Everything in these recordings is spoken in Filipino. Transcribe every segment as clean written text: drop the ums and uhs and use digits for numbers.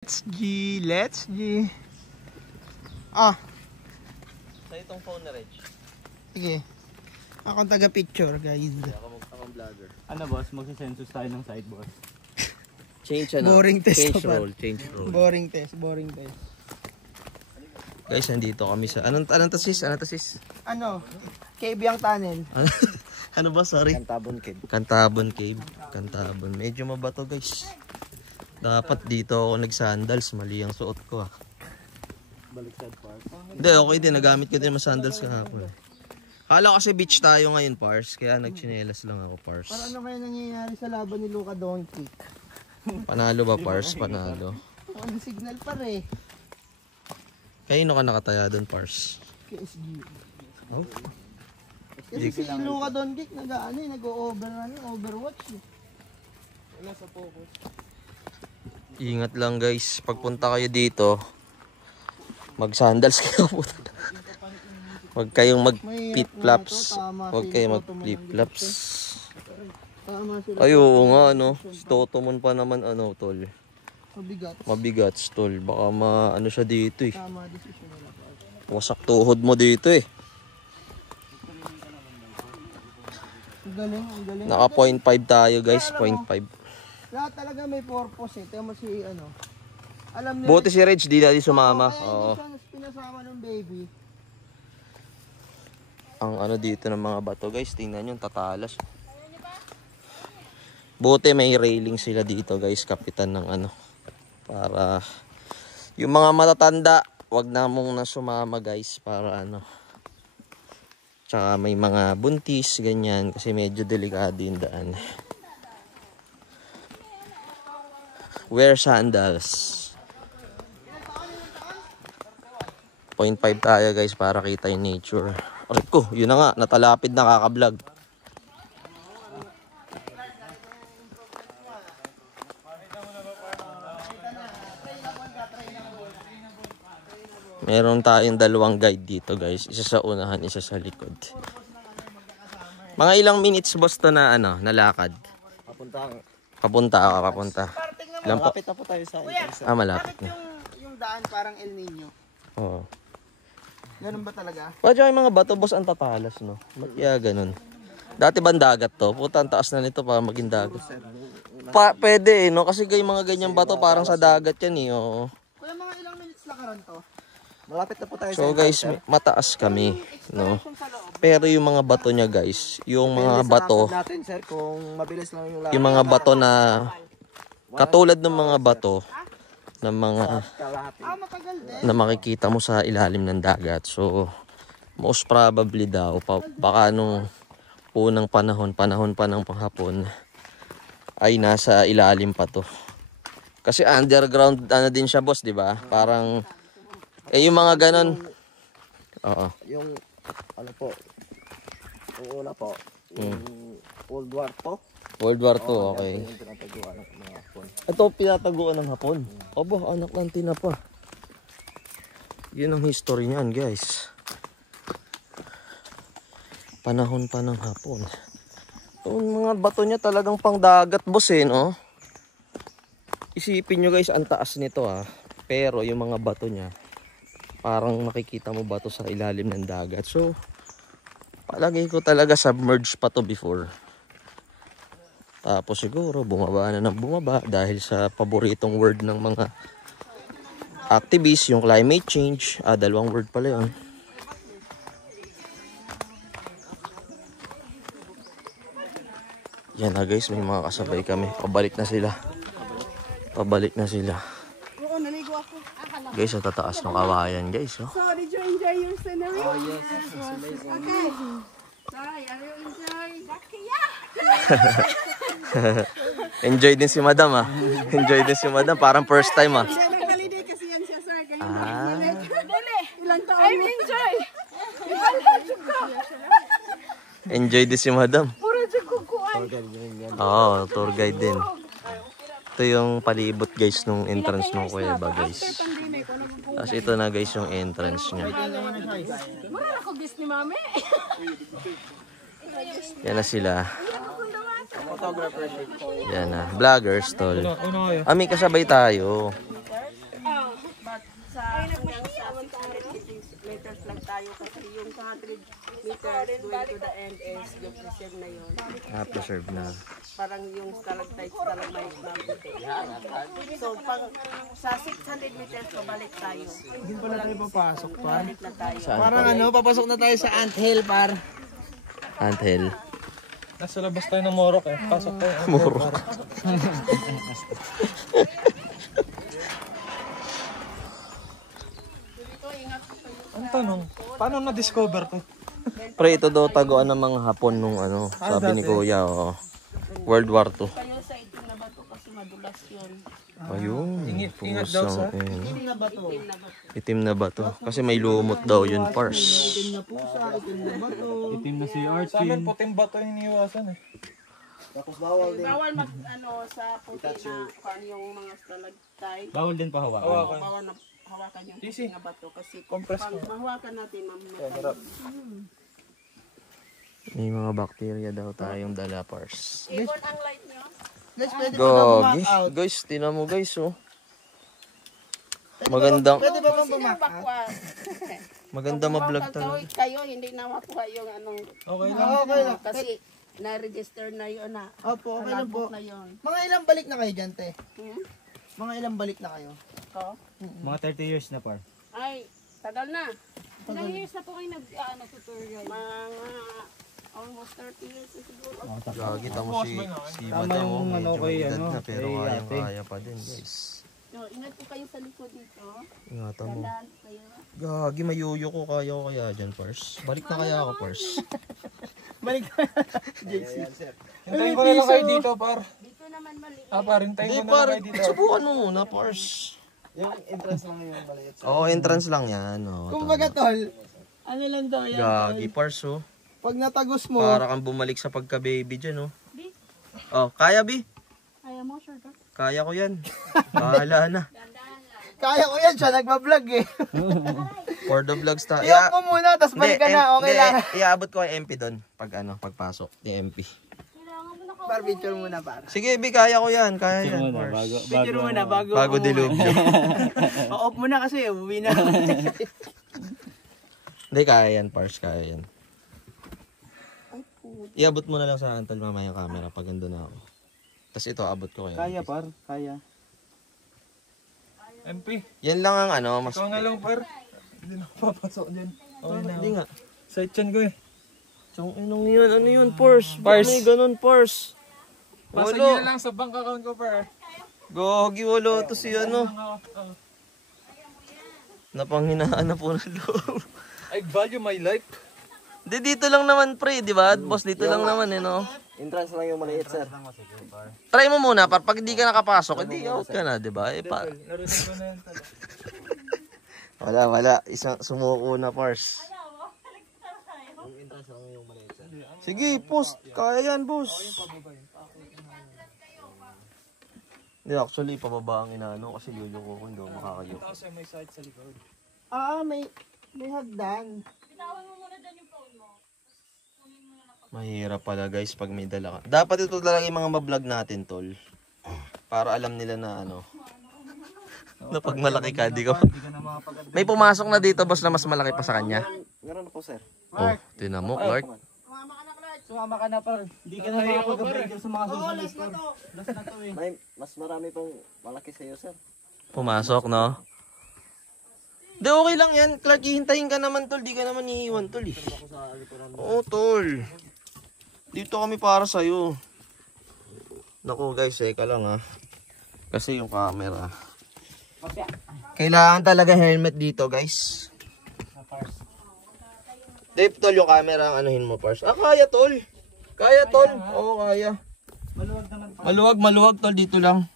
Let's G. Ah. Sa itong phone na, Reg. Sige. Ako taga-picture, guys. Akong vlogger. Ano boss, magsisensus tayo ng side boss. Change ano? Boring test Change pa. role, change role. Boring test. Guys, nandito kami sa... Anong to sis? Ano? Cave yung tunnel. Ano ba? Sorry. Cantabon Kid. Cantabon Cave. Cantabon. Medyo mabato, guys. Dapat dito ako nag-sandals. Mali ang suot ko, ah. Baliktad park. Hindi, okay din. Nagamit ko din mga sandals kahapon. Kala kasi beach tayo ngayon, Pars. Kaya nagchinelas lang ako, Pars. Para ano kaya nangyayari sa laban ni Luka Doncic? Panalo ba, Pars? Panalo. Ang signal pa rin. Kanino ka nakataya doon, Pars? PSG. Oh? Kasi si Luka Doncic nag-overwatch eh. Wala sa focus. Ingat lang, guys. Pagpunta kayo dito, mag-sandals kayo. Huwag kayong mag-flip-flops. Huwag kayong mag-flip-flops. Ay, oo nga, ano. Si Totomon pa naman, ano, tol. Mabigat, tol. Baka ano siya dito, eh. Wasak tuhod mo dito, eh. Ang galing. Naka 0.5 tayo, guys. 0.5. Lahat talaga may purpose eh. Tama si ano. Alam niyo. Buti si Reg, di dati sumama. Kaya Oo. hindi siya pinasama ng baby. Ang ano dito ng mga bato, guys. Tingnan nyo, tatalas. Buti may railing sila dito, guys. Kapitan ng ano. Para yung mga matatanda, wag na mong na sumama, guys. Para ano. Tsaka may mga buntis, ganyan. Kasi medyo delikado yung daan. Wear sandals. 0.5 tayo, guys, para kita yung nature. Aray ko, yun na nga, natalapid na kakablog. Meron tayong dalawang guide dito, guys. Isa sa unahan, isa sa likod. Mga ilang minutes, boss, to na ano, nalakad? Papunta. Malapit na po tayo sa entrance. Malapit na. Yung daan parang El Nino. Oo. Ganun ba talaga? Ba't yung mga bato, boss, ang tatalas, no? Ba't kaya ganun? Dati ba dagat to? Puta, ang taas na nito para maging dagat. Pwede, no? Kasi yung mga ganyang bato parang sa dagat yan, eh. Oo. Kuya, mga ilang minutes lakaran to? Malapit na po tayo So, guys, mataas kami, no? Pero yung mga bato niya, guys, yung mga bato, natin, sir, kung mabilis lang yung yung mga bato na katulad ng mga bato ng mga Matagal din. na makikita mo sa ilalim ng dagat. So, most probably daw, baka nung unang panahon pa ng panghapon, ay nasa ilalim pa to. Kasi underground, ano din siya, boss, di ba? Parang, yung mga ganon. Oo. Yung, ano po, yung una po, yung World War II. World War II, okay. Yung pinataguan ng mga Hapon. Ito, pinataguan ng Hapon. Aba, anak ng tinapa. Yun ang history niyan, guys. Panahon pa ng Hapon. Yung mga bato niya talagang pangdagat, boss, eh, no? Isipin nyo, guys, ang taas nito, ah. Pero yung mga bato niya, parang makikita mo bato sa ilalim ng dagat. So, palagay ko talaga submerged pa to before. Tapos siguro bumaba na ng bumaba dahil sa paboritong word ng mga activists, yung climate change. Dalawang word pala yun. Yan na, guys, may mga kasabay kami. Pabalik na sila. Oo, naligo ako. Guys, sa tataas ng kawayan, guys. Oh. So, did you enjoy your scenery? Oh, yes, it's amazing. Okay. Sorry, are you enjoy? Enjoy din si madam, ah. Enjoy din si madam. Parang first time, ah. Nag-holiday kasi yan siya, sir. Ilang taon? I'm enjoy. Enjoy din si madam. Puro dyan kukuan. Oo, tour guide din. Ito yung palibot, guys, nung entrance ng kuweba, guys. Tapos ito na, guys, yung entrance niya. Mara ako gis ni mami. Yan na sila. Yan na. Vloggers, tol. May kasabay tayo. But sa hanggang sa 600 meters lang tayo kasi yung 100 meters going to the end is yung preserve na yun. Preserve na. Parang yung stalactites, stalagmites na. So pang sa 600 meters pabalik tayo. Hindi pala tayo papasok, par. Balik na tayo. Parang ano, papasok na tayo sa anthill, par. Anthill. Nasa labas tayo ng Morok eh. Pasok tayo. Morok. Ang tanong, paano na-discover to? Pre, ito daw taguan ng mga Hapon nung ano, sabi ni Kuya, oh. World War II. Kayo sa itim na bato kasi madulas yun. Ayun. Ingat daw sa Itim na bato. Itim na ba to? Kasi may lumot daw yun, Pars. Itim na pusa, itim na bato. itim na si Archie. Sa amin puting bato yung iniiwasan eh. Tapos bawal din. Bawal mag ano sa puti na kung yung mga stalactite. Bawal din pa hawakan. Bawal na hawakan yung Easy. puti na bato kasi Compress pag mo. mahawakan natin mamatay. May mga bakterya daw tayong dala, Pars. Ibon ang light nyo. Guys, pwede ba bang Gogi. bumak out? Guys, tinan mo guys, oh. Magandang, Pwede ba bang Sino bumak out? bakwa? maganda ma-vlog talaga. Kayo hindi na makuha yung anong Okay lang. Okay lang. kasi na-register na yun na. Opo, okay lang po. Nalabok na yun. Mga ilang balik na kayo dyan, te? Hmm? Mga ilang balik na kayo? Ko? Mga 30 years na par. Ay, tagal na. Ilang years na po kayo nag-tutorial? Mga almost 30 years na siguro. Gagi, tamo si Madam, oh. Medyo may edad na, pero kaya pa din, guys. No, ingat po kayo sa likod dito. Ingatan mo. Tandaan kayo. Gagi, mayuyo ko. Kaya ko kaya dyan, Pars. Balik na kaya ako, Pars. Balik na. JC. Hintayin ko na lang kayo dito par. Dito naman mali. Par, hintayin Hindi, ko na Par. lang kayo dito. Subukan mo muna, Pars. Yung entrance lang yung maliit. Oo, entrance lang yan. Oh, Kumbaga, tol, ano lang daw yan, Gagi, tol. Pars, oh. Pag natagos mo, Para kang bumalik sa pagka-baby dyan, oh. Oh, kaya, Bi? Ayaw mo, sure ka? Kaya ko yan. Bahala na. kaya ko yan, siya nagbablog eh. For the vlogs tayo. Iyak mo muna, tapos balik ka na, okay lang. Iaabot ko kay MP doon. Pag ano, pagpasok. Ni MP. Par, picture muna, par. Sige, Bi, kaya ko yan. Kaya yan, Pars. Picture muna, Bago dilubyo. O-off muna kasi, uwi na. Hindi, kaya yan, Pars. Kaya yan. Iabot mo na lang sa akin, Tal, mamaya yung camera pag ando na ako. Tapos ito, abot ko kayo. par, kaya. MP, Yan lang ang ano, mas... ikaw na lang par. Hindi na ako papasok dyan. Okay na Hindi ako. nga. Side chan ko eh. So, anong yun? Ano yun, Pars? Pars. Bakit may ganun, Pars? Pasa Walo. nyo na lang sa bank account ko par. Gogi, walo. Ito si ano. Oh. Napanghinaan na po ng loob. I value my life. Di, dito lang naman, pre, di ba? Boss, dito lang naman, eh, no? Entrance lang yung maliit, sir. Try mo muna, pag di ka nakapasok, edi out ka na, di ba? Eh, pa... Narinig ko na yan talaga. Wala. Isang sumuko na, Pars. Sige, post. Kaya yan, boss. Hindi, actually, pababa ang inaano kasi yuyuko ko, hindi ako makakayo. Tapos may side sa likod. May hagdan. Mahirap pala, guys, pag may dala ka. Dapat ito talaga yung mga mablog natin, tol. Para alam nila na ano. Na pag malaki ka, di ka... May pumasok na dito, boss, na mas malaki pa sa kanya. Meron na po, sir. Oh, tinan mo, Clark. Sumama ka na, par. Hindi ka na makapag-break sa mga susunod. Mas marami pang malaki sa'yo, sir. Pumasok, no? Di, okay lang yan. Clark, hihintayin ka naman, tol. Di ka naman iiwan, tol, eh. Oo, tol. Dito kami para sa'yo. Naku, guys, ka lang, ha. Kasi yung camera. Kailangan talaga helmet dito, guys. Dave, tol, yung camera ang anuhin mo, Pars. Kaya, tol. Kaya, tol. Oo, kaya. Maluwag, tol. Dito lang.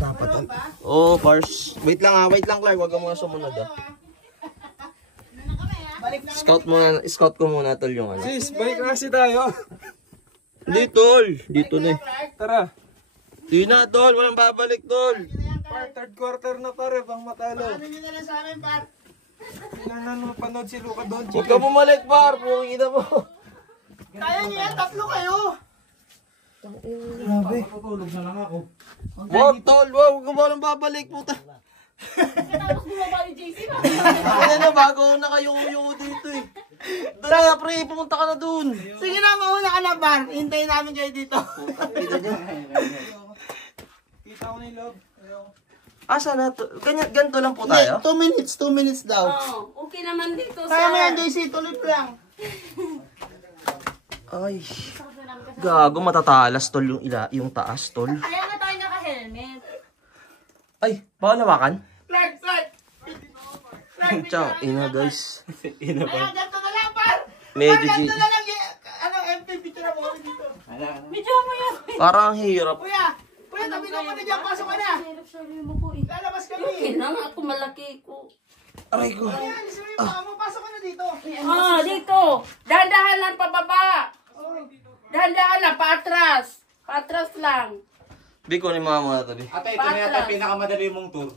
Dapat, tol. Oo, Pars. Wait lang, Clark. Huwag ka muna sumunod, ha. Scout ko muna, tol, yung ano. Sis, balik na kasi tayo. Hindi, tol. Dito na, eh. Tara. Di na, tol. Walang babalik, tol. Par, third quarter na pare, pang matalo. Ano nyo na lang sa amin, par? Kailangan mapanood si Luka Doncic. Huwag ka bumalik, par. Pukita mo. Kaya nyo yan, tatlo kayo. Grabe. Patulog na lang ako. Wag, tol. Wag ka ba nang babalik, puta? Tapos bumaba ni JC na. Kaya na, bago na kayo dito eh. Doon na, pre. Pumunta ka na doon. Sige na, mauna ka na, Bar. Hintayin namin kayo dito. Kita ko na yung loob. Asa na to? Ganito lang po tayo? 2 minutes daw. Oh, okay naman dito, Kaya mo sir. yan, JC. Tuloy mo lang. Ay. Gago, matatalas, tol, yung taas, tol. Kaya nga tayo naka-helmet. Ay, baka nawakan? Flag. Tsaka, ina, guys. Ayan, ganito na lang, Bar. Medyo Ganito na lang. MP, picture mo kami dito. Medyo mo yan. Parang ang hirap. Kuya, tabi ka muna dyan. Pasok ka na. Sorry mo po eh. Lalabas kami. Okay na nga, ako malaki ko. Aray ko. Ayan, isa yung paa mo. Pasok ka na dito. Dito. Dahan-dahan lang pababa. Dahan-dahan lang, paatras. Paatras lang. Biko ni mama muna tabi. Ate, ito na yata yung pinakamadali mong tour.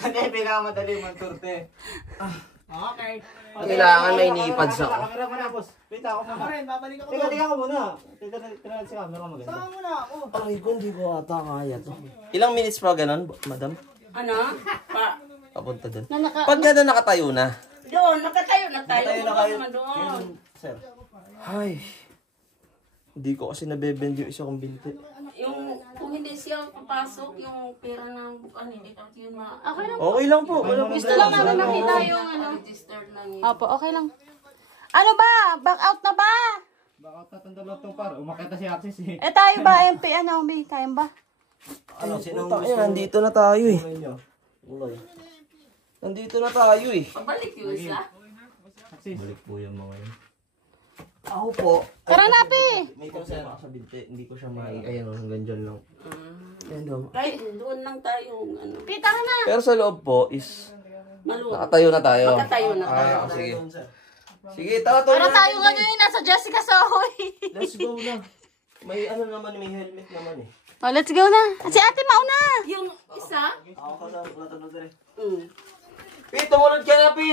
Ate, yung pinakamadali mong tour, te. Okay. Kailangan may nipad sa ako. Kamera mo na, boss. Wait, ako Ako muna. rin, babalik ako. Teka ako muna. Tingnan si camera maganda. Sama muna ako. Aray ko, hindi ko ata kaya to. Ilang minutes pa ganun, madam? Ano? Papunta doon. Pag gano'n nakatayo na. Doon, nakatayo na tayo. Nakatayo na Huwag kayo. naman doon. Sir. Ay. Hindi ko kasi nabebend yung isa kong binti. Kung hindi siya papasok, yung pera ng bukan, hindi daw yun Okay lang. Okay lang po. Wala po. Gusto lang namin makita yung ano. registered lang yun. Opo, okay lang. Ano ba? Back out na ba? Baka tatanda tong par. Umakita si Axis eh. Eh tayo ba, MP, ano, may kaya ba? Ano, sinong gusto? Nandito na tayo eh. Nandito na tayo eh. Pabalik yung isa. Axis. Balik po yung mga yun. Ako po. Tara na, Pi! May kasama ka sa binti. Hindi ko siya Ayan o, hanggang dyan lang. Ayan o. Right, doon lang tayo. Ano, Pi, tara na! Pero sa loob po is maluwag. nakatayo na tayo. Nakatayo na tayo. Sige. Sige, tara Para tayo nga ngayon nasa Jessica Sohoy. Let's go na. May ano naman, may helmet naman eh. Oh, let's go na. Si ate mauna. Yung isa? Ako kasama, natulog na rin. Mm. Pi, tumulog ka na, Pi!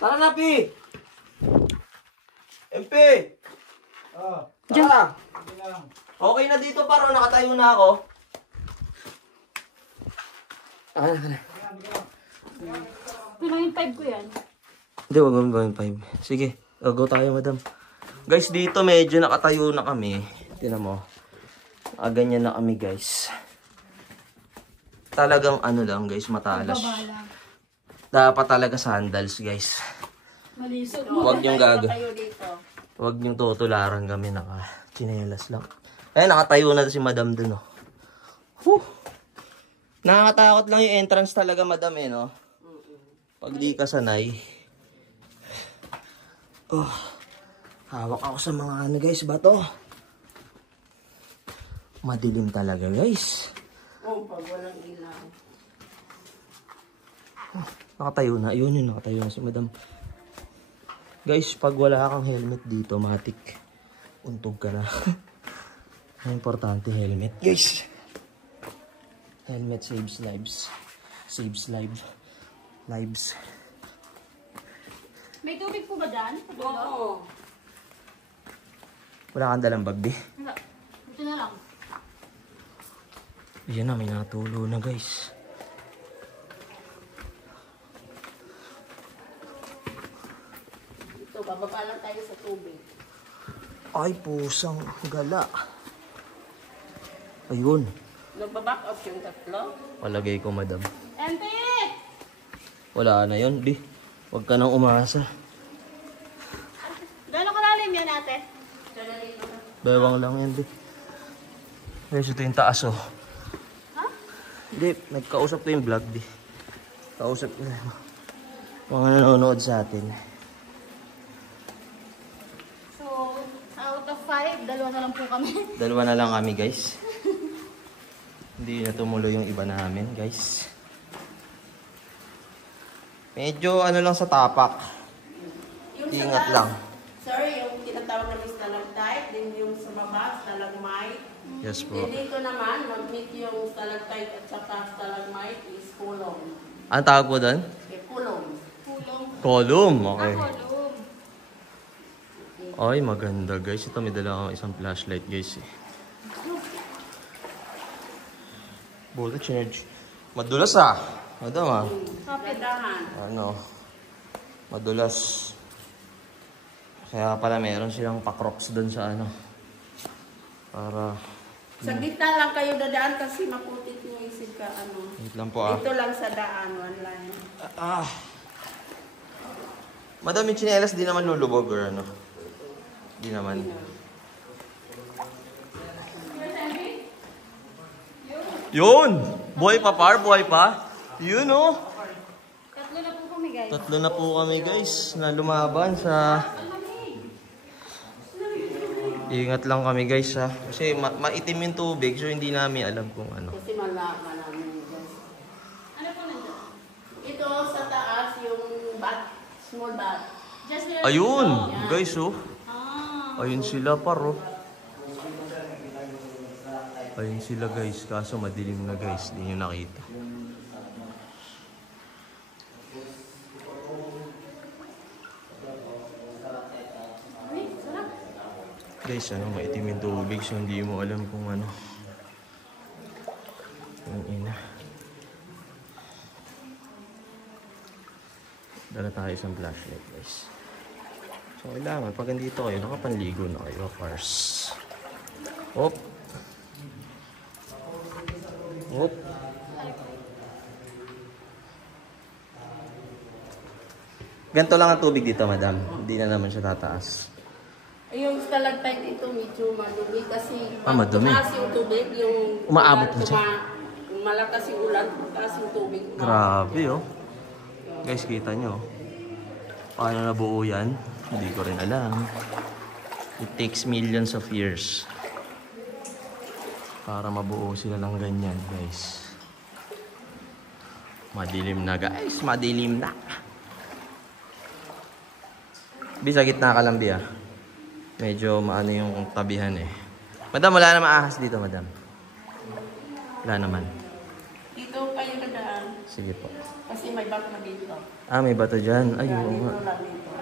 Tara na, Pi! MP! Tara! Okay na dito, paro. Nakatayo na ako. Tara. Pinuhin 5 ko yan. Hindi, wag mo gawin 5. Sige, go tayo, madam. Guys, dito medyo nakatayo na kami. Tingnan mo. Ganyan na kami, guys. Talagang ano lang, guys, matalas. Dapat talaga sandals, guys. Malisod. Huwag yung gago. Tayo dito. Huwag yung tutularan kami, naka-chinelas lang. Eh, nakatayo na si madam dun, oh. Whew. Nakakatakot lang yung entrance talaga, madam, eh, no? Pag di ka sanay. Oh. Hawak ako sa mga ano, guys, bato. Madilim talaga, guys. Pag walang ilaw. Nakatayo na. Yun yun, nakatayo na si madam. Guys, pag wala kang helmet dito, matik. Untog ka na. Ang importante, helmet. Guys! Helmet saves lives. Saves lives. May tubig po ba dyan? Oo. Wala kang dalang bag, di? Wala. Ito na lang. Yan na, may natulo na, guys. Ito, bababa lang tayo sa tubig. Ay, pusang gala. Ayun. Nagbaback up yung tatlo. Palagay ko, madam. MP! Wala na yun, di. Huwag ka nang umasa. Gano'n kalalim yan, ate? Bewang lang yan, di. Guys, ito yung taas, oh. Ha? Hindi, nagkausap ko yung vlog, di. Kausap ko na mga nanonood sa atin. So, out of 5, dalawa na lang po kami. Dalawa na lang kami, guys. Hindi na tumuloy yung iba namin, guys. Medyo ano lang sa tapak. Yung Ingat lang. Sorry, yung tinatawag namin stalactite, din yung sa baba, stalagmite. Yes po. Then dito naman, mag-meet yung stalactite at saka stalagmite is kulong. Ang tawag po doon? Okay, kulong. Column. Okay. Kolum. Ay, maganda guys. Ito may dala akong isang flashlight guys eh. Buti charge. Madulas ah. Madam ah. Kapidahan. Ano? Madulas. Kaya pala meron silang pa-crocs doon sa ano. Para... Sa gitna lang kayo dadaan kasi maputik yung isip ka ano. Wait lang po ah. Dito lang sa daan, one line. Madam, yung tsinelas di naman lulubog or ano? Di naman. Yun! Buhay pa par, buhay pa. Yun oh. Tatlo na po kami, guys. Tatlo na po kami guys na lumaban sa... Ingat lang kami guys ha. Kasi maitim yung tubig so hindi namin alam kung ano. Kasi malaman guys. Ano po nandun? Ito sa taas yung bat, small bat. Just here. Ayun! Guys oh. Ah. Ayun sila par oh. Ayun sila guys. Kaso madilim na guys. Hindi nyo nakita. Guys, ano, maitim yung tubig so hindi mo alam kung ano. Yung ina. Dala tayo isang flashlight guys. So kailangan pag andito kayo, nakapanligo na kayo first. Hop. Hop. Ganito lang ang tubig dito, madam. Hindi na naman siya tataas. Yung stalactite ito medyo madumi kasi Madumi. tumaas yung tubig, yung Umaabot na siya. Yung malakas yung ulan, tumaas yung tubig. Grabe oh. Guys, kita nyo. Paano nabuo yan? Hindi ko rin alam. It takes millions of years para mabuo sila ng ganyan, guys. Madilim na, guys. Madilim na. Bisa gitna ka lang, Bia. Medyo maano yung tabihan eh. Madam, wala naman ahas dito, madam. Wala naman. Dito kayo dadaan Sige po. kasi may bato na dito. Ah, may bato dyan. Ay, oo nga. Dito lang dito.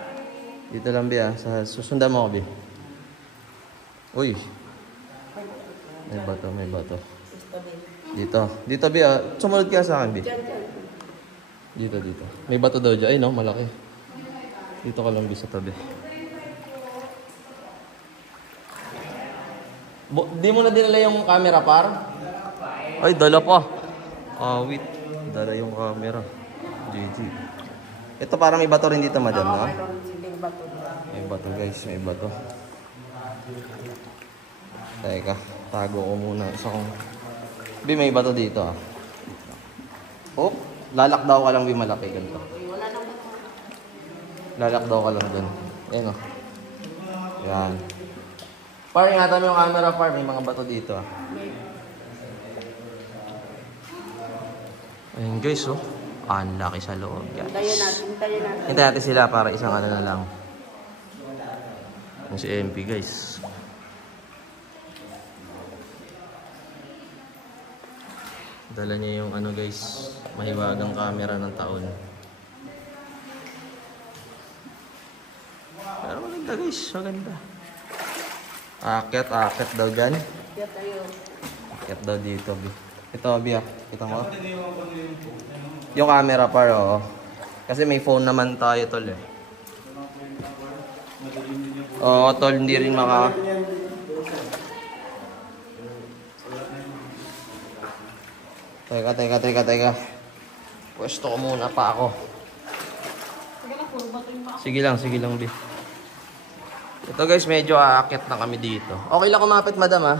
Dito lang, Bia. Susundan mo ako, Bia. Uy. May bato, may bato. Dito. Dito, Bia. Sumunod ka sa akin, Bia. Dito, dito. May bato daw dyan. Ay, no, malaki. Dito ka lang, Bia, sa tabi. Di mo na dinala yung camera, par? Ay, dala pa. Wait. Dala yung camera. GG. Ito parang may bato rin dito, madam, no? Mayroon silang bato dito. May bato, guys. May bato. Teka. Tago ko muna. Isa kong... Bi, may bato dito, ah. Oh, lalak daw ka lang, Bi, malaki. Ganito. Wala nang bato. Lalak daw ka lang dun. Ayan, oh. Yan. Par, ingatan mo yung camera, par. May mga bato dito, ah. Ayan, guys, oh. Ang laki sa loob, guys. Hintayin natin. Hintayin natin sila para isang ano na lang. Yung si MP, guys. Dala niya yung ano, guys. Mahiwagang camera ng taon. Pero maganda, guys. Maganda. Akit daw dyan. Kaya tayo. Akit daw dito, Bi. Ito, Bi, ah. Kita mo? Yung camera par, oo. Kasi may phone naman tayo, tol, eh. Oo, tol, hindi rin maka... Teka. Pwesto ko muna pa ako. Sige lang, Bi. Ito guys, medyo aakit na kami dito. Okay lang kumapit, madam, ah.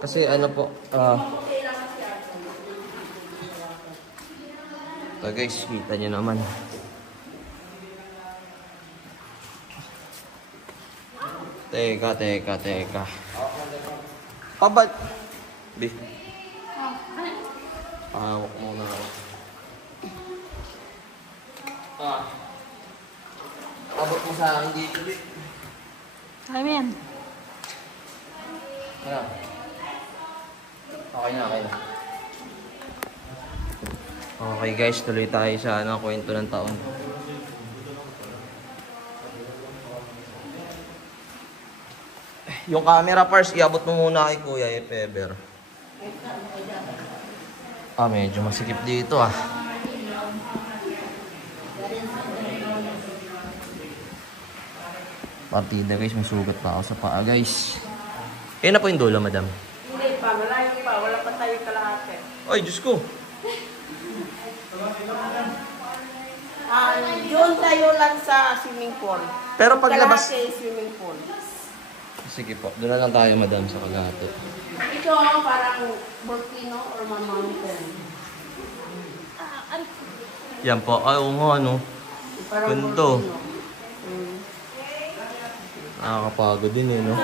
Kasi ano po, ito guys, kita nyo naman. Teka. Pabal. Bi. Hawak muna ako. Abot mo sa akin dito, Bi. Amen. Ano? Okay na. Okay guys, tuloy tayo sa kwento ng taon. Yung camera parts, iabot mo muna kay Kuya if ever. Medyo masikip dito ah. Partida guys, may sugat pa ako sa paa guys. Kaya na po yung dulo, madam. Hindi pa, malayo pa. Wala pa tayo kalahati. Ay, Diyos ko. Doon tayo lang sa swimming pool. Pero paglabas... Kalahati swimming pool. Sige po, doon na lang tayo madam sa kalahati. Ito parang volcano or mountain. Yan po, ay oo nga ano. Parang Ganito. volcano. Nakakapagod din eh, no?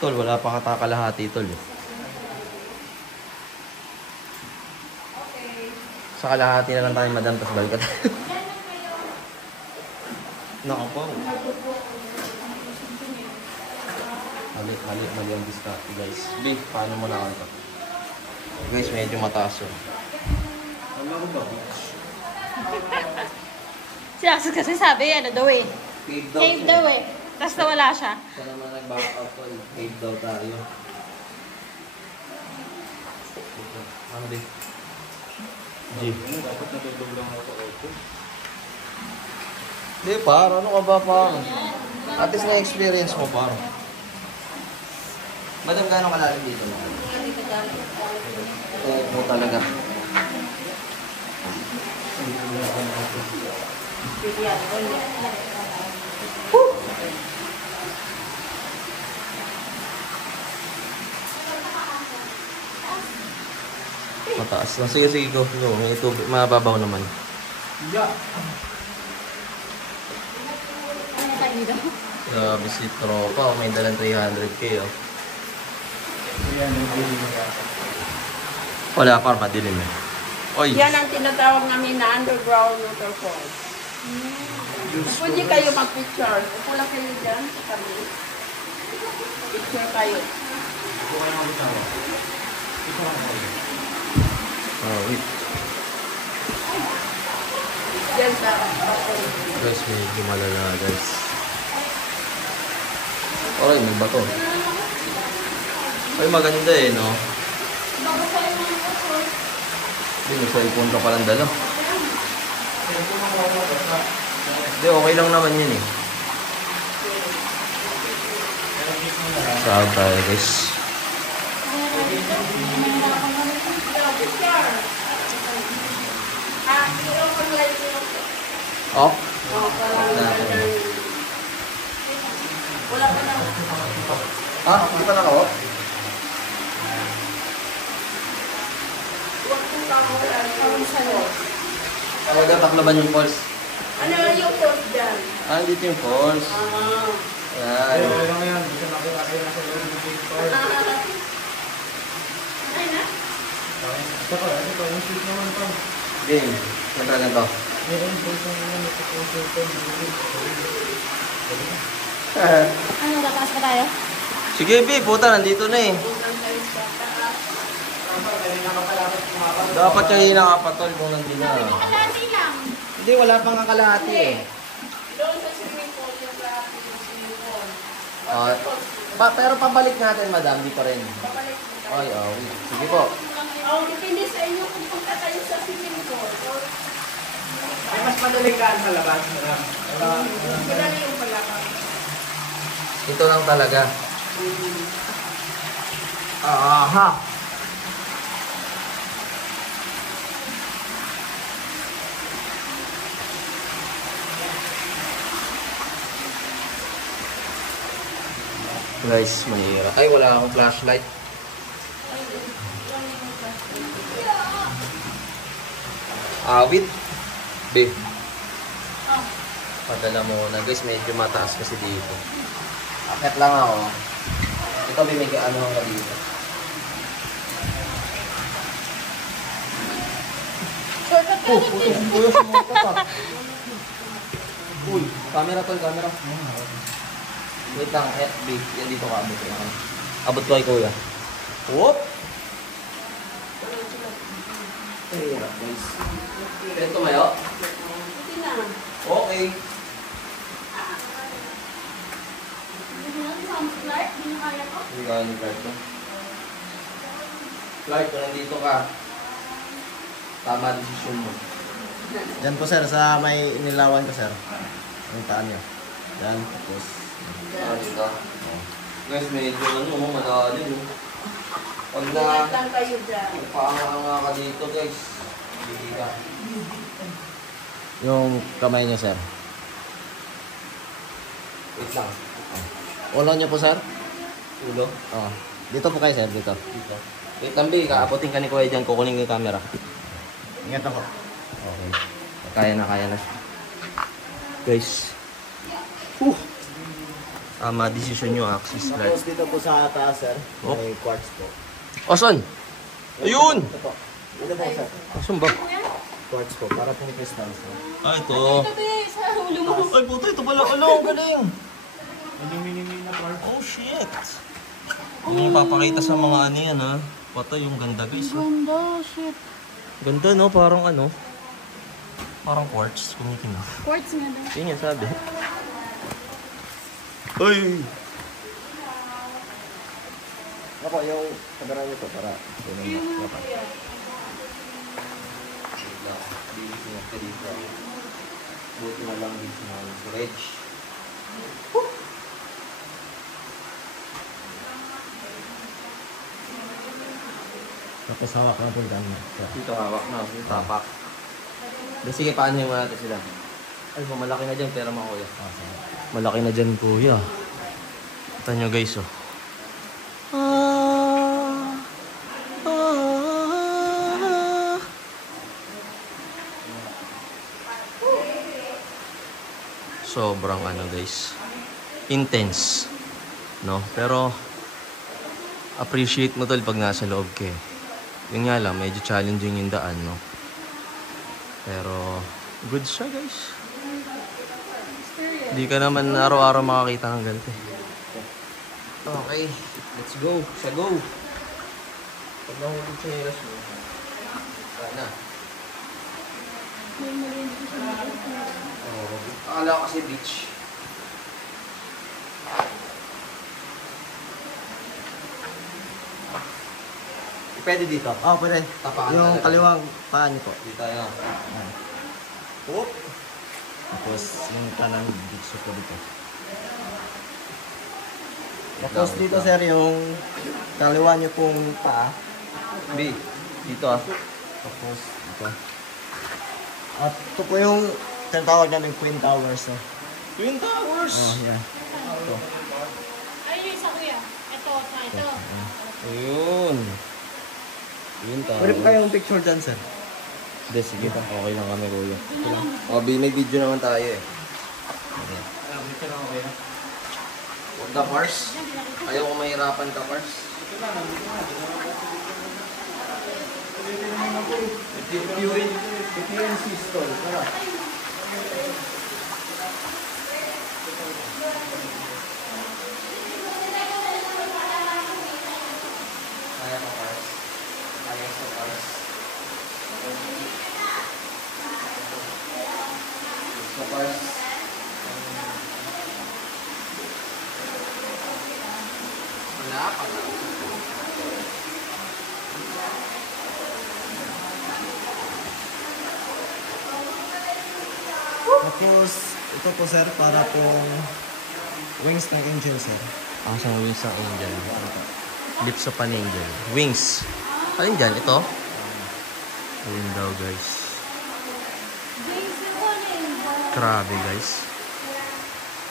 Tol, wala pa katakalahati tol eh. Sa kalahati na lang tayo madam, tapos balik tayo. Nako po. Mali ang diskarte guys. B, paano mo na ako ito? Guys, medyo mataas yun. Si Axel kasi sabi, ano daw eh. Cave daw eh. Tapos nawala siya. Ito naman nag-back out ko. Cave daw tayo. Ano din? G. Dapat natutulong ako sa auto. Hindi, par. Ano ka ba, par? At least na-experience mo, par. Madam, gano'ng kalalim dito? Oo po talaga. Mataas lang. Sige, sige, go. Go. May tubig. Mababaw naman. Grabe si tropa. May dalang 300k, oh. Wala, par. Madilim eh. Oy. Yan ang tinatawag namin na underground waterfalls. Pwede kayo mag-picture. Upo lang kayo dyan sa kami. Picture kayo. Oh, wait. Dyan sa Guys, medyo malala, guys. Okay, may bato. Ay, maganda eh, no? Hindi, may cellphone ka palang dala. Hindi, okay lang naman yun eh. Saan tayo, guys? Off? wala pa na. Ah, hindi pa naka-off? Huwag kong kamulan. Kawin sa'yo. Talaga, Tacloban yung falls. Ano yung post dyan? Ah, dito yung falls. Yan. Okay lang yan. Bisa nakita kayo nasa loob ng big car. Ay na? Ito pa, yung seat naman ito. Game. Yan talaga to. Meron po itong nasa-consult ko. Ano, tataas pa tayo? Sige, B. Puta, nandito na eh. Dapat kayo nakapatol kung nandito na. Kalahati lang. Hindi, wala pang kakalahati eh. Doon sa swimming pool yung sa Pero pabalik natin, madam. Di pa rin. Babalik. Ay, oh. Sige po. Oh, depende sa inyo kung punta kayo sa swimming pool. Ay, mas madali ka sa labas. Sila na yung palakang. Ito lang talaga. Aha. Guys, mahirap. Ay, wala akong flashlight. Awit. B. Padala mo na. Guys, medyo mataas kasi dito. Akit lang ako. Ito, bimig ano ka dito. Kuya, sumuka pa. Uy, camera tol, camera. Wait lang, FB. Yan dito ka abot. Abot ko kay kuya. Whoop! Hirap guys. Kaya tumayo? Buti na. Okay. Hindi ka ni Clark no? Clark, kung nandito ka, tama desisyon mo. Diyan po sir, sa may nilawan ko sir. Ang paan niya. Yan, tapos. Dito. Guys, medyo malalim. Pag na, Ingat lang kayo dyan. paanga ka dito guys. Hindi ka. Yung kamay niya sir. Wait lang. Ulo niya po sir. Ulo. Oo. Dito po kayo sir, dito. Dito. Wait, Tambi, kaapotin ka ni Kuya dyan. Kukunin ko yung camera. Ingat ako. Okay. Kaya na siya. Guys. Tama, desisyon nyo, Axis Clark. Tapos dito po sa taas sir, may quartz po. Asan? Ayun! Ito po. Ito po sir. Asan ba? Quartz po, para pong crystal sir. Ah, ito. Ito be, sa ulo mo. Ay, puto, ito pala. Ano, ang galing. Oh, shit. Yung papakita sa mga ano yan, ha. Patay yung ganda, guys. Ganda, shit. Ganda, no? Parang ano. Parang quartz. Kumikin na. Quartz nga daw. Yun yung sabi. Ay! Ano po, yung kamera niyo po, para. Buti na lang dito na si Reg. Tapos hawak lang po dyan. Dito hawak na, yung tapak. Sige, paano yung natin sila? Ay, malaki na dyan, pero mga kuya. Malaki na dyan, kuya. Ito nyo guys, oh. Sobrang ano guys, intense, no? Pero appreciate mo tol pag nasa loob ka. Yun nga lang, medyo challenging yung daan, no? Pero good siya guys. Hindi ka naman araw-araw makakita ng ganito. Okay, let's go. Sa go. Pag nahulog siya yung mo. Sana. Oh, akala ko kasi beach. Pwede dito? Oo, pwede. Tapakan Yung talaga. kaliwang paan niyo po. Dito tayo. Oop. Tapos yung kanan dito po dito. Tapos dito sir, yung kaliwa niyo pong paa. B, dito ah. Tapos dito. At ito po yung tinatawag namin Twin Towers. So. Twin Towers! Oh, yeah. Ito. Ayun yung isa kuya. Ito, ito. Ayun. Twin Towers. Pwede po kayong picture dyan sir. Hindi, sige. Okay lang kami, kuya. O, may video naman tayo eh. Huwag ka, Pars. Ayaw ko mahirapan ka, Pars. If you insist on, tara. Kaya ka, Pars. Kaya sa Pars. Sa Pars. Wala pa na. Tapos, ito po sir, para pong wings ng angel sir. Ang isang wings ng angel. Lips of an angel. Wings. Alin dyan? Ito? Ayun daw, guys. Grabe, guys.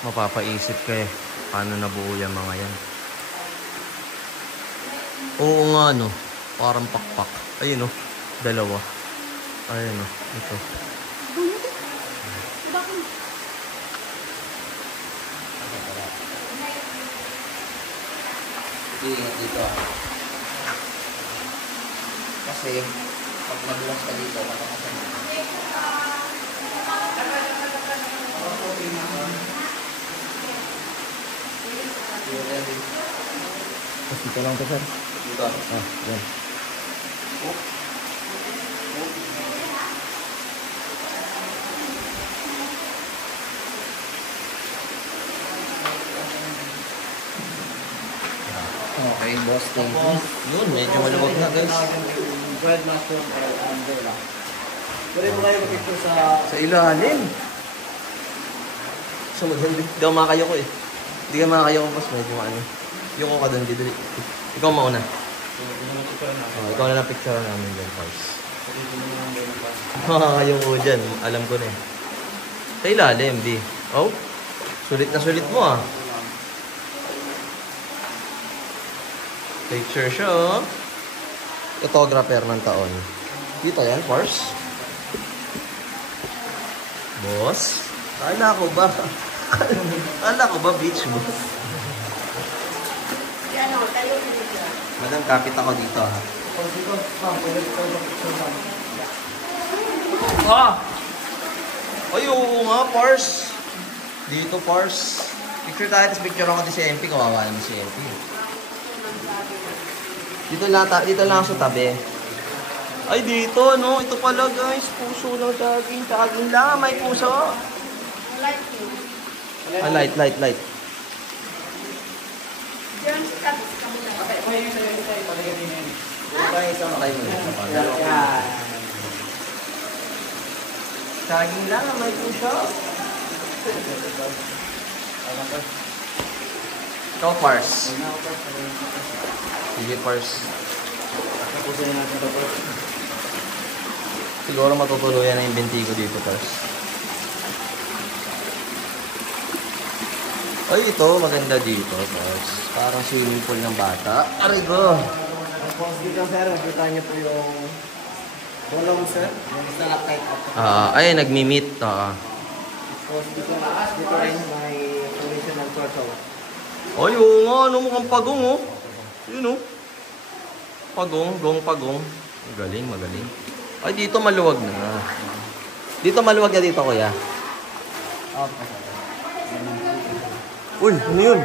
Mapapaisip ka eh. Paano nabuo yung mga yan? Oo nga, no. Parang pakpak. Ayun, no. Dalawa. Ayun, no. Ito. Iingat dito ah. Kasi pag nabulas ka dito, matakasan mo. Tapos dito lang to sir. Dito. Ah, yan. Okay, boss. Thank you. Yun, medyo maluwag na guys. Bread mushroom and umbrella. Pwede mo kayo mag-picture sa... Sa ilalim. So, hindi ako makakayo ko eh. Hindi ka makakayo ko, boss. Medyo ano. Yung ko ka doon, dito. Ikaw mauna. Ikaw na lang picture namin dyan, guys. Makakayo ko dyan. Alam ko na eh. Sa ilalim, di. Oh, sulit na sulit mo ah. Picture siya oh. Photographer ng taon. Dito yan, Pars. Boss? Kala ko ba? Kala ko ba beach boss? Yan o, tayo dito. Madam, kapit ako dito ha. Ah! Ay, oo nga, Pars. Dito, Pars. Picture tayo, tapos picture ako si MP. Kawawa naman si MP. Dito lang sa tabi. Ay, dito, no? Ito pala, guys. Puso ng saging. Saging lang. May puso. Ah, light. Diyan, cut ka muna. Saging lang. May puso. Ikaw, Pars. Sige, Pars. Siguro matutuluyan na yung binti ko dito, Pars. Ay, ito. Maganda dito, Pars. Parang swimming pool ng bata. Aray ko! Tapos dito, sir, makita niyo po yung bolong, sir. Yung stalactite at Ay, nagmi-meet. tapos dito rin may formation ng turtle. Ay, oo nga. Ano, mukhang pagong, oh. Yun, oh. Pagong. Magaling. Ay, dito maluwag na. Dito maluwag na dito, kuya. Okay. Uy, ano yun?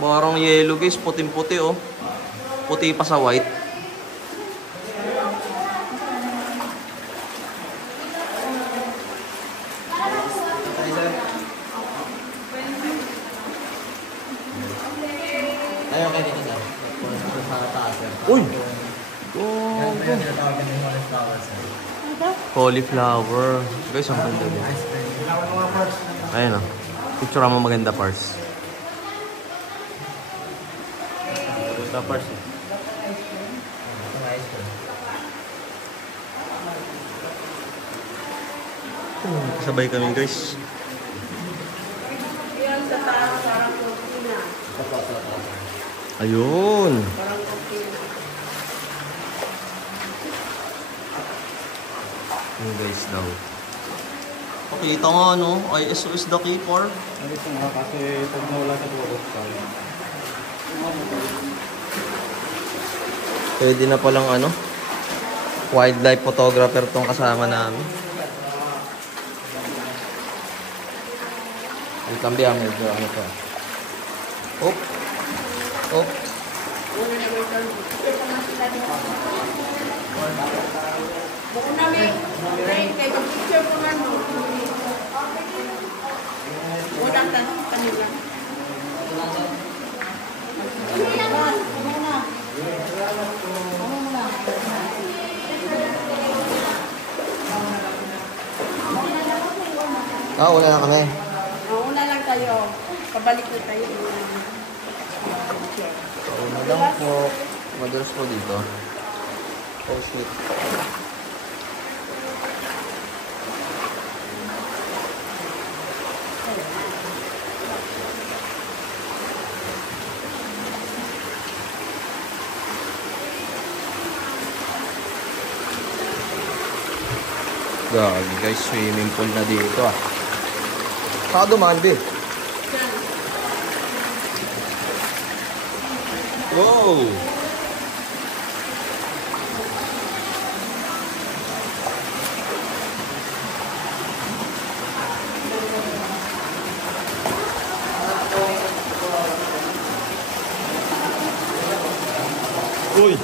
Parang yellow, guys. Puting-puti, oh. Puti pa sa white. Ayaw kayo dito, sir. Sa taas, sir. Uy! Yan po yung tinatawag ng cauliflower, sir. Cauliflower. Guys, ang ganda din. Kailangan mo nga first. Ayun, oh. Picture mo maganda, Pars. Sa Pars. Sabay kami, guys. Yan sa taas, parang kurtina. Ayun. Parang kurtina. Yung guys daw. Pakita nga, no? ISO is the keeper. Ano siya nga kasi pag nawala sa tulog ka. Pwede na palang ano? Wildlife photographer tong kasama namin. Ang kambiya medyo ano to. Op. Buko namin, kay pag-picture ko nga mo. Walang kanila. Wala na kami. Una lang tayo. Pabalik na tayo. Una lang po. Madalas po dito. Oh shit. Gagi guys, swimming pool na dito ah. Saka dumaan, be. Wow! Uy!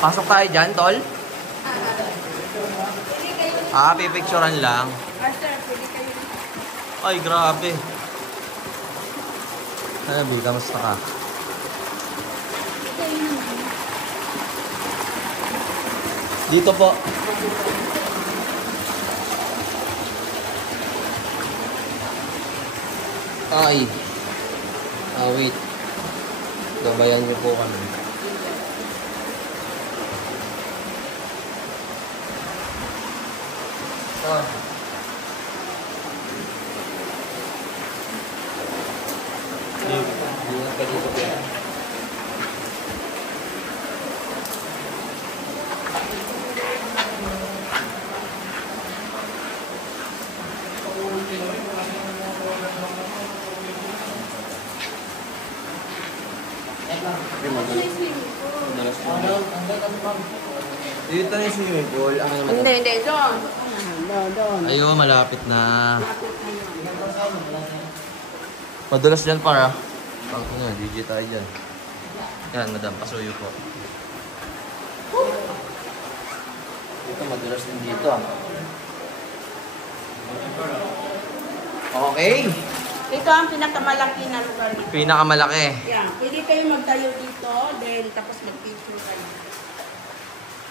Pasok tayo dyan, tol? Pipicturean lang. Arthur, pwede kayo. Ay, grabe. Ay, Bi, kamusta ka? Dito po. Ay. Wait. Gabayan niyo po kami. Ingat ka dito po. Dito na yung swimming pool. Hindi, doon. Doon. Ayun, malapit na. Madulas dyan para. Pag nga, DJ tayo dyan. Yan, madam, pasuyo po. Dito, madulas din dito. Okay. Ito ang pinakamalaki na lugar dito. Pinakamalaki. Yan. Pwede kayo magtayo dito, then tapos mag-picture kayo.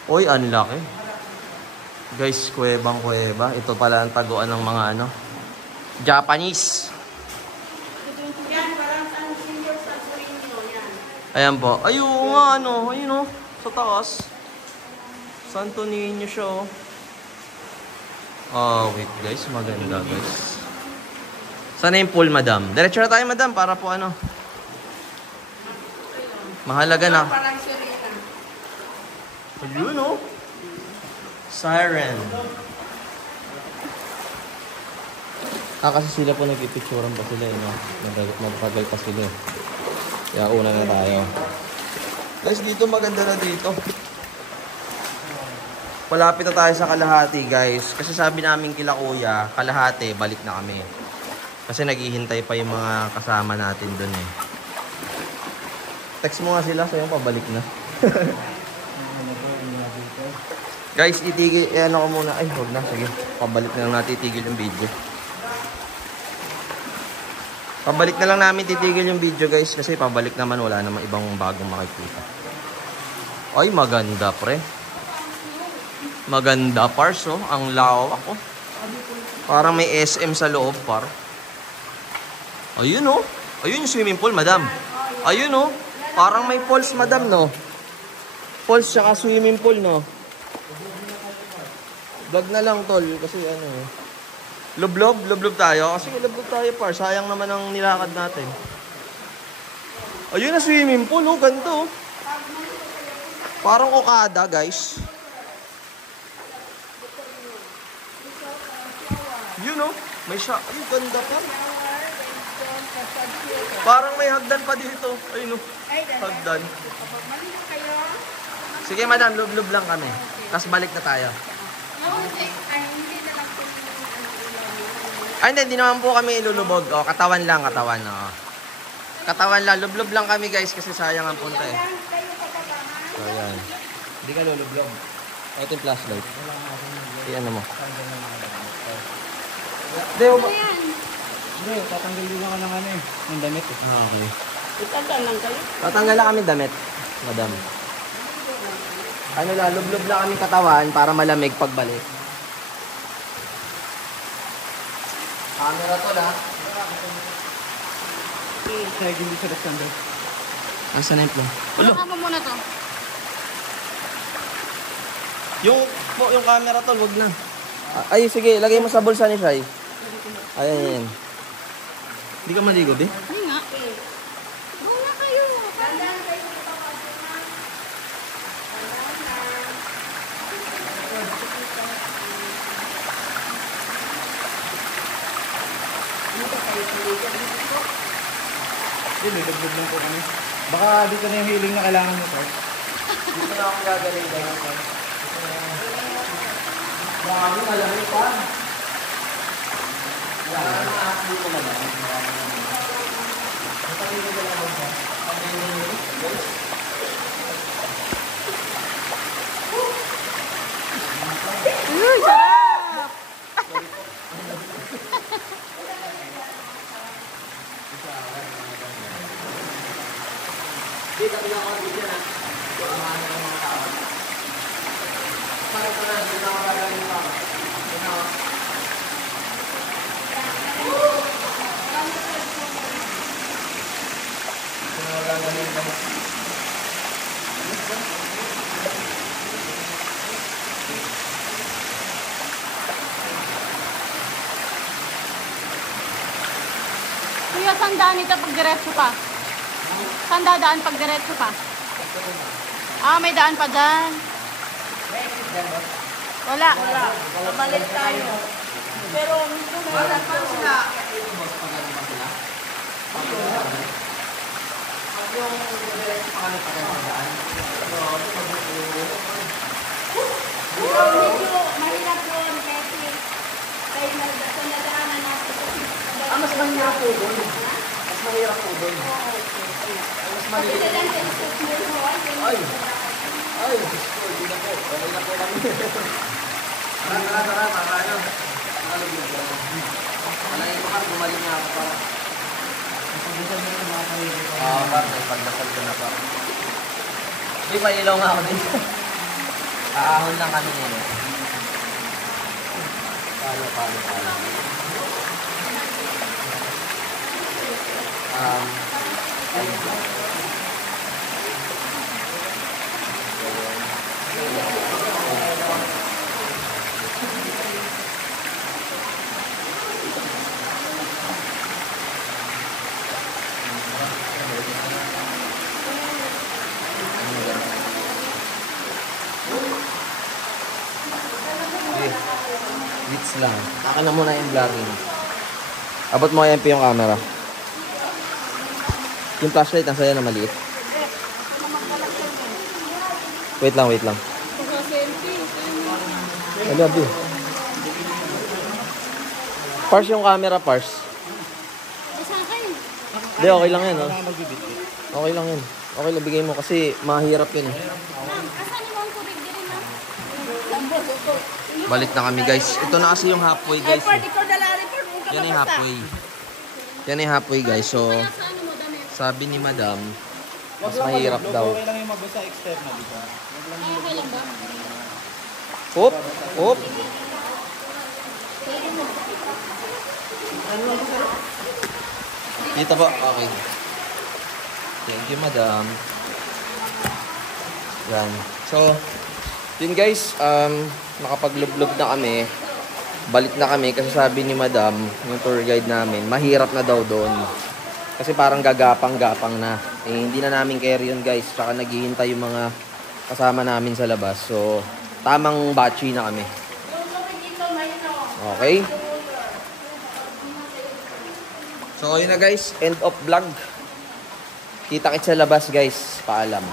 Uy, ang laki. Guys, kuwebang-kuweba. Ito pala ang taguan ng mga ano. Japanese. Yan, parang ang senior sa Surinyo. Yan. Ayan po. Ayun nga, ano. Ayun o. Sa taas. Santo Niño siya o. Oh, wait guys. Maganda guys. Sana yung pool, madam. Diretso na tayo, madam. Para po ano. Mahalaga na. Parang Serena. Ayun o. Siren. Kasi sila po nag-picturean pa sila, no? Magpagal pa sila. Kaya una na tayo. Guys, dito maganda na dito. Malapit na tayo sa kalahati, guys. Kasi sabi namin kila kuya, kalahati, balik na kami. Kasi naghihintay pa yung mga kasama natin dun eh. Text mo nga sila, sa'yo pabalik na. Guys, itigil, ano ko muna. Ay, huwag na, sige. Pabalik na lang natin, itigil yung video. Pabalik na lang namin titigil yung video, guys. Kasi pabalik naman, wala namang ibang bagong makikita. Ay, maganda, pre. Maganda, pars, oh. Ang lawak, oh. Parang may SM sa loob, par. Ayun, oh. Ayun yung swimming pool, madam. Ayun, oh. Parang may falls, madam, no? Falls tsaka swimming pool, no? Vlog na lang, tol. Kasi ano, lublob tayo. Kasi lublob tayo, par. Sayang naman ang nilakad natin. Ayun na swimming pool, oh. Ganito, oh. Parang Okada, guys. Yun, oh. May siya. Ay, ganda pa. Parang may hagdan pa dito. Ayun, oh. Hagdan. Sige, madam. Lublob lang kami. Tapos balik na tayo. Ay, hindi naman po kami ilulubog. O, katawan lang, katawan. O. Katawan lang. Lublob lang kami, guys, kasi sayang ang punta eh. So, ayan. Hindi ka lulublog. Ito yung flashlight. Iyan mo. Hindi, Hindi, tatanggalin lang ka ng ano eh. Ng damit eh. okay. Itagal lang kayo. Tatanggal lang kami damit, madam. Ano lang, lublob lang kami katawan para malamig pagbalik. Camera to la. Kaya hindi sa Alexander. Asa na ito? Ano ka mo muna to? Yung camera to, wag na. Ay, sige, lagay mo sa bulsa ni Shai. Ayan. Hindi ka maligo, be? Hindi nga. Muna kayo. Hindi, lulubog lang po kami. Baka dito na yung healing na kailangan nyo, sir. Dito na akong gagaling dahil pa. Marami, malamig pa. Wala na ako dito na ba? Napaligo ka lang ba? Uy, sarap! Dito pinaka-content yan ha. Tumahan ng mga tao. Parang na, dito ako gagawin pa. Dito ako. Dito ako gagawin pa. Kuya, saan daan ito pag diretso pa? Saan dadaan pag diretso pa? May daan pa dyan. Wala. Nabalik tayo. Pero medyo mahirap pa sila. Medyo mahirap doon kasi kayo nadaanan natin. Mas mahirap po doon. Mas mahirap po doon. Mas maliit. Ay! Ay! Diyos ko, hindi na po. Okay na po kami. Tara, tayo. Nakalugod ko. Malayin ko ka, gumaling nga ako para. Oo, partner. Pagdasal ko na pa. Uy, pailaw nga ako din. Aahon lang kami nila. Paano. Wits lang. Akin na muna yung vlogging. Abot mo kaya yung camera. Yung flashlight nasa yan na maliit. Wait lang. Alabi. Pars yung camera, Pars. Sa akin. Hindi, okay lang yan. Oh. Okay lang yan. Okay lang, bigay mo kasi mahirap yun. Asan mo ang tubig din na? Balik na kami guys. Ito na kasi yung halfway guys. Yan yung halfway. Yan yung halfway guys. So, sabi ni Madam, mas mahirap daw. Okay lang yung mabasa external, di ba? Okay lang ba? Hop. Dito po. Okay. Thank you, Madam. Yan. So, yun guys, nakapaglublog na kami. Balik na kami kasi sabi ni Madam, yung tour guide namin, mahirap na daw doon. Kasi parang gagapang-gapang na. Hindi na namin carry yun guys. Tsaka naghihintay yung mga kasama namin sa labas. So, tamang batchy na kami. Okay? So, yun na guys. End of vlog. Kita-kits sa labas guys. Paalam.